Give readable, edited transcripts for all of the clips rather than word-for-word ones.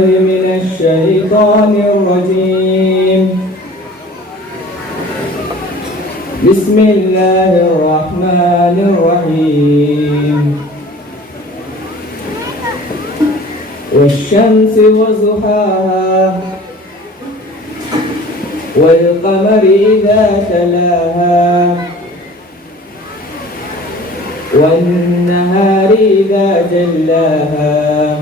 من الشيطان الرجيم. بسم الله الرحمن الرحيم. والشمس وضحاها والقمر إذا تلاها والنهار إذا جلاها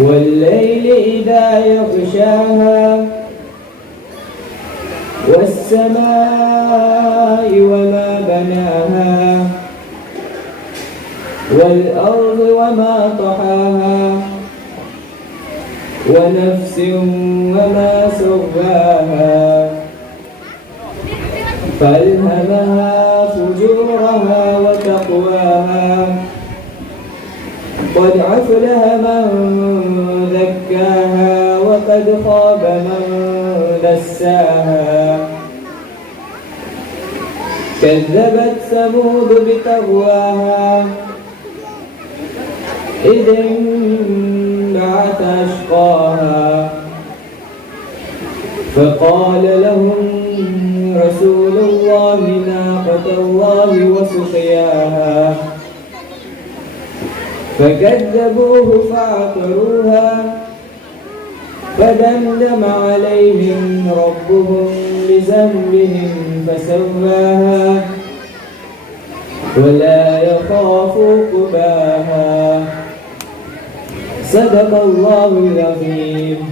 والليل إذا يغشاها والسماء وما بناها والأرض وما طحاها ونفس وما سواها فألهمها فجورها وتقواها قد أفلح من زكاها وقد خاب من دساها كذبت ثمود بطغواها إذ انبعث أشقاها فقال لهم رسول الله ناقة الله وسقياها فكذبوه فعقروها فدمدم عليهم ربهم بذنبهم فسواها ولا يخاف عقباها. صدق الله العظيم.